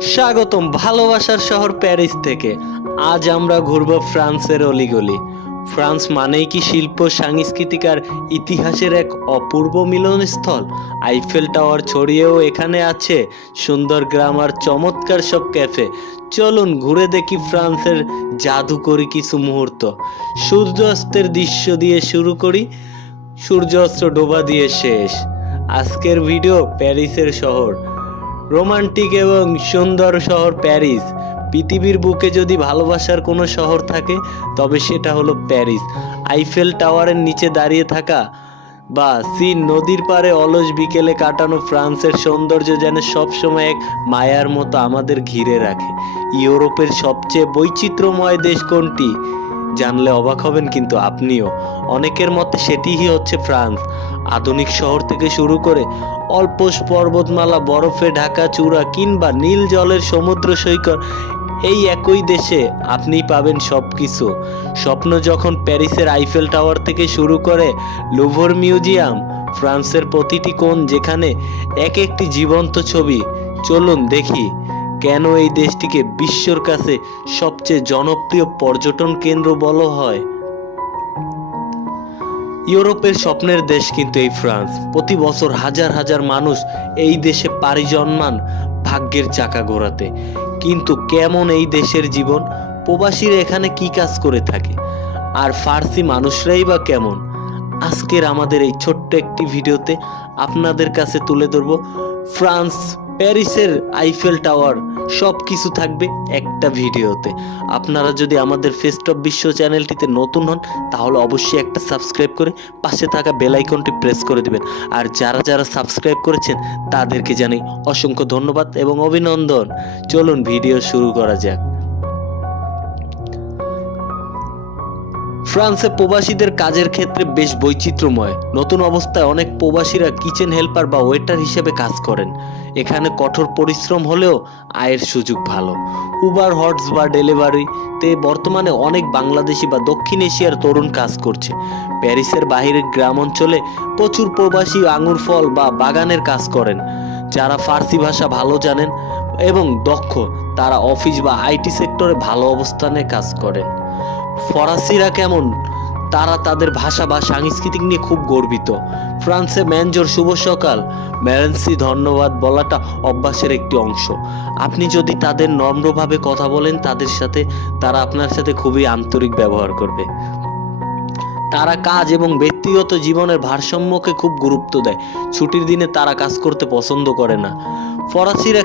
স্বাগতম ভালোবাসার শহর প্যারিস থেকে। আজ আমরা ঘুরবো ফ্রান্সের অলিগলি। ফ্রান্স মানেই কি শিল্প, সাংস্কৃতিক আর ইতিহাসের এক অপূর্ব মিলনস্থল। আইফেল টাওয়ার ছড়িয়েও এখানে আছে সুন্দর গ্রাম আর চমৎকার সব ক্যাফে। চলুন ঘুরে দেখি ফ্রান্সের জাদুকরী কিছু মুহূর্ত। সূর্যাস্তের দৃশ্য দিয়ে শুরু করি, সূর্যাস্ত ডোবা দিয়ে শেষ। আজকের ভিডিও প্যারিসের শহর, রোমান্টিক এবং সুন্দর শহর প্যারিস। পৃথিবীর বুকে যদি ভালোবাসার কোনো শহর থাকে তবে সেটা হলো প্যারিস। আইফেল টাওয়ারের নিচে দাঁড়িয়ে থাকা বা সিন নদীর পাড়ে অলস বিকেলে কাটানো ফ্রান্সের সৌন্দর্য যেন সবসময় এক মায়ার মতো আমাদের ঘিরে রাখে। ইউরোপের সবচেয়ে বৈচিত্র্যময় দেশ কোনটি জানলে অবাক হবেন কিন্তু আপনিও। অনেকের মতে সেটিই হচ্ছে ফ্রান্স। আধুনিক শহর থেকে শুরু করে অল্পস পর্বতমালা, বরফে ঢাকা চূড়া কিংবা নীল জলের সমুদ্র সৈকত, এই একই দেশে আপনি পাবেন সব কিছু। স্বপ্ন যখন প্যারিসের আইফেল টাওয়ার থেকে শুরু করে লুভর মিউজিয়াম, ফ্রান্সের প্রতিটি কোণ যেখানে এক একটি জীবন্ত ছবি। চলুন দেখি কেন এই দেশটিকে বিশ্বর কাছে সবচেয়ে জনপ্রিয় পর্যটন কেন্দ্র বলা হয়। ইউরোপের স্বপ্নের দেশ কিন্তু এই ফ্রান্স। প্রতি বছর হাজার হাজার মানুষ এই দেশে পাড়ি জমান ভাগ্যের চাকা ঘোরাতে। কিন্তু কেমন এই দেশের জীবন, প্রবাসীরা এখানে কি কাজ করে থাকে, আর ফার্সি মানুষরাই বা কেমন, আজকের আমাদের এই ছোট্ট একটি ভিডিওতে আপনাদের কাছে তুলে ধরবো। ফ্রান্স, প্যারিসের আইফেল টাওয়ার, সব কিছু থাকবে একটা ভিডিওতে। আপনারা যদি আমাদের ফেস্ট অফ বিশ্ব চ্যানেলটিতে নতুন হন তাহলে অবশ্যই একটা সাবস্ক্রাইব করে পাশে থাকা বেল আইকনটি প্রেস করে দিবেন। আর যারা যারা সাবস্ক্রাইব করেছেন তাদেরকে জানাই অসংখ্য ধন্যবাদ এবং অভিনন্দন। চলুন ভিডিও শুরু করা যাক। ফ্রান্সে প্রবাসীদের কাজের ক্ষেত্রে বেশ বৈচিত্র্যময়। নতুন অবস্থায় অনেক প্রবাসীরা কিচেন হেল্পার বা ওয়েটার হিসেবে কাজ করেন। এখানে কঠোর পরিশ্রম হলেও আয়ের সুযোগ ভালো। উবার, হটস বা ডেলিভারিতে বর্তমানে অনেক বাংলাদেশি বা দক্ষিণ এশিয়ার তরুণ কাজ করছে। প্যারিসের বাইরের গ্রাম অঞ্চলে প্রচুর প্রবাসী আঙুর ফল বা বাগানের কাজ করেন। যারা ফার্সি ভাষা ভালো জানেন এবং দক্ষ, তারা অফিস বা আইটি সেক্টরে ভালো অবস্থানে কাজ করেন। ফরাসিরা কেমন, তারা তাদের ভাষা বা সাংস্কৃতিক নিয়ে খুব গর্বিত। ফ্রান্সে ম্যানজোর শুভ সকাল, ম্যারেন্সি ধন্যবাদ বলাটা অভ্যাসের একটি অংশ। আপনি যদি তাদের নম্রভাবে কথা বলেন তাদের সাথে, তারা আপনার সাথে খুবই আন্তরিক ব্যবহার করবে। তারা কাজ এবং ব্যক্তিগত জীবনের ভারসাম্যকে খুব গুরুত্ব দেয়। ছুটির দিনে তারা কাজ করতে পছন্দ করে না। ফরাসিরা